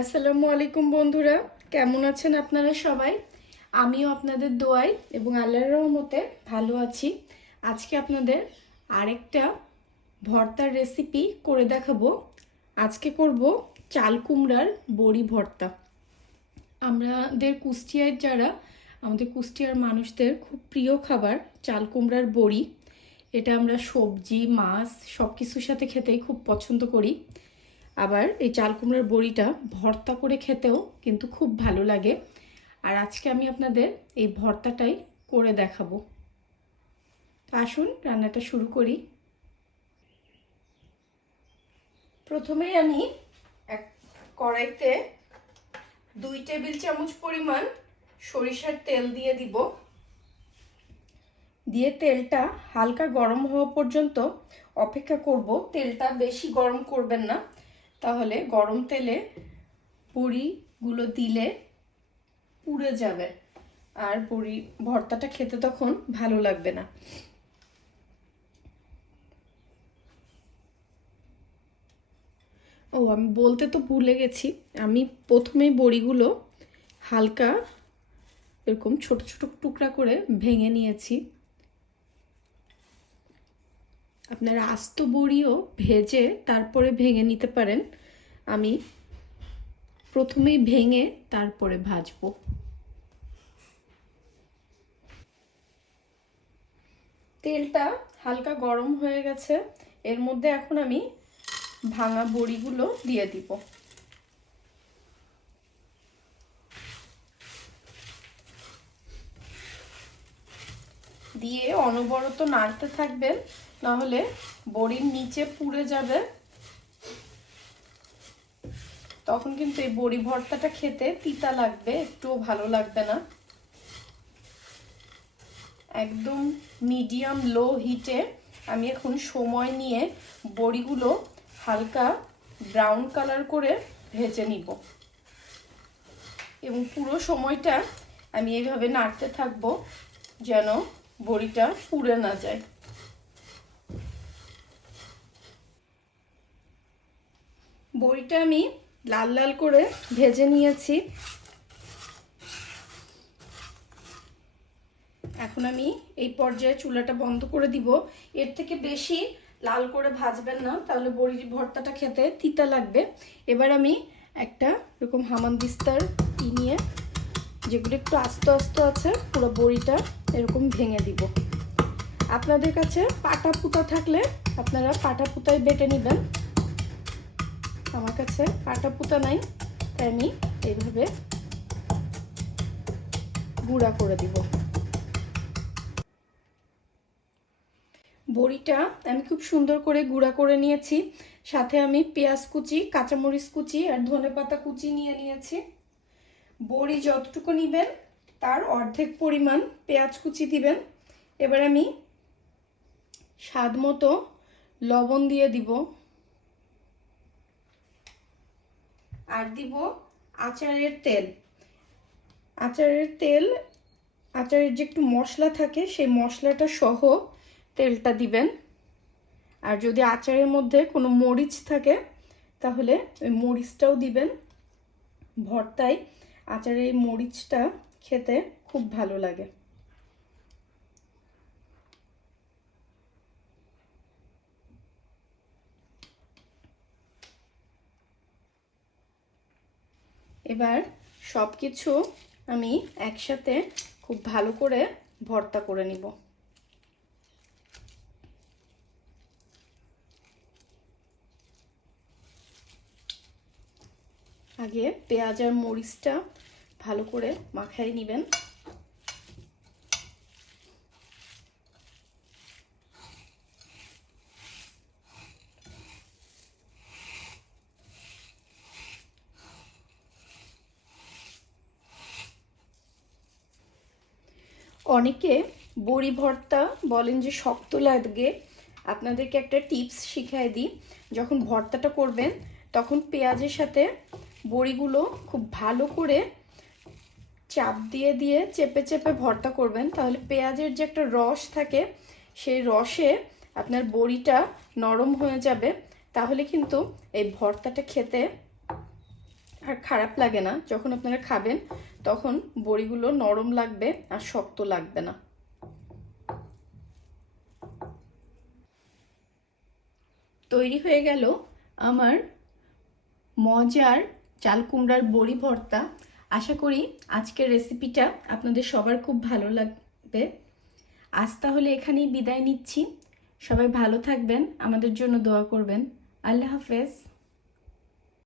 আসসালামু আলাইকুম বন্ধুরা, কেমন আছেন আপনারা সবাই? আমিও আপনাদের দোয়ায় এবং আল্লাহর রহমতে ভালো আছি। আজকে আপনাদের আরেকটা ভর্তার রেসিপি করে দেখাবো। আজকে করব চাল কুমড়ার বড়ি ভর্তা। আমাদের কুষ্টিয়ার মানুষদের খুব প্রিয় খাবার চাল কুমড়ার বড়ি। এটা আমরা সবজি, মাছ সব কিছুর সাথে খেতেই খুব পছন্দ করি। আবার এই চাল কুমড়ার বড়িটা ভর্তা করে খেতেও কিন্তু খুব ভালো লাগে। আর আজকে আমি আপনাদের এই ভর্তাটাই করে দেখাবো। তো আসুন রান্নাটা শুরু করি। প্রথমেই আমি এক কড়াইতে 2 টেবিল চামচ পরিমাণ সরিষার তেল দিয়ে দিব। দিয়ে তেলটা হালকা গরম হওয়া পর্যন্ত অপেক্ষা করব। তেলটা বেশি গরম করবেন না, তাহলে গরম তেলে বড়িগুলো দিলে পুড়ে যাবে আর বড়ি ভর্তাটা খেতে তখন ভালো লাগবে না। আমি বলতে তো ভুলে গেছি, আমি প্রথমেই বড়িগুলো হালকা এরকম ছোট ছোট টুকরা করে ভেঙে নিয়েছি। আপনারা আস্ত বড়িও ভেজে তারপরে ভেঙে নিতে পারেন। আমি প্রথমেই ভেঙে তারপরে ভাজবো। তেলটা হালকা গরম হয়ে গেছে, এর মধ্যে এখন আমি ভাঙা বড়িগুলো দিয়ে দিব। দিয়ে অনবরত নাড়তে থাকবেন, নাহলে বড়ির নিচে পুড়ে যাবে। তখন কিন্তু এই বড়ি ভর্তাটা খেতে তিতা লাগবে, একটুও ভালো লাগবে না। একদম মিডিয়াম লো হিটে আমি এখন সময় নিয়ে বড়িগুলো হালকা ব্রাউন কালার করে ভেজে নিব এবং পুরো সময়টা আমি এইভাবে নাড়তে থাকবো যেন বড়িটা পুড়ে না যায়। বড়িটা আমি লাল লাল করে ভেজে নিয়েছি। এখন আমি এই পর্যায়ে চুলাটা বন্ধ করে দিব। এর থেকে বেশি লাল করে ভাজবেন না, তাহলে বড়ির ভর্তাটা খেতে তিতা লাগবে। এবার আমি একটা এরকম হামানদিস্তার নিয়ে, যেগুলো একটু আস্তে আস্তে আছে, পুরো বড়িটা এরকম ভেঙে দিব। আপনাদের কাছে পাটা পুতা থাকলে আপনারা পাটা পুতায় বেটে নেবেন। আমার কাছে পাটা পুতা নাই, তাই আমি এইভাবে গুঁড়া করে দিব। বড়িটা আমি খুব সুন্দর করে গুঁড়া করে নিয়েছি। সাথে আমি পেঁয়াজ কুচি, কাঁচামরিচ কুচি আর ধনেপাতা কুচি নিয়ে নিয়েছি। বড়ি যতটুকু নেবেন তার অর্ধেক পরিমাণ পেঁয়াজ কুচি দিবেন। এবার আমি স্বাদ মতো লবণ দিয়ে দিব আর দিব আচারের তেল। আচারের যে একটু মশলা থাকে সেই মশলাটা সহ তেলটা দিবেন। আর যদি আচারের মধ্যে কোনো মরিচ থাকে তাহলে ওই মরিচটাও দিবেন। ভর্তায় আচারের এই মরিচটা খেতে খুব ভালো লাগে। এবার সব কিছু আমি একসাথে খুব ভালো করে ভর্তা করে নিব। আগে পেঁয়াজ আর মরিচটা ভালো করে মাখাই নেবেন। অনেকে বড়ি ভর্তা বলেন যে শক্ত লাগে। আপনাদেরকে একটা টিপস শিখাই দিই। যখন ভর্তাটা করবেন তখন পেঁয়াজের সাথে বড়িগুলো খুব ভালো করে চাপ দিয়ে দিয়ে চেপে চেপে ভর্তা করবেন, তাহলে পেঁয়াজের যে একটা রস থাকে সেই রসে আপনার বড়িটা নরম হয়ে যাবে। তাহলে কিন্তু এই ভর্তাটা খেতে আর খারাপ লাগে না। যখন আপনারা খাবেন তখন বড়িগুলো নরম লাগবে আর শক্ত লাগবে না। তৈরি হয়ে গেল আমার মজার চাল কুমড়ার বড়ি ভর্তা। আশা করি আজকের রেসিপিটা আপনাদের সবার খুব ভালো লাগবে। আজ তাহলে এখানেই বিদায় নিচ্ছি। সবাই ভালো থাকবেন, আমাদের জন্য দোয়া করবেন। আল্লাহ হাফেজ।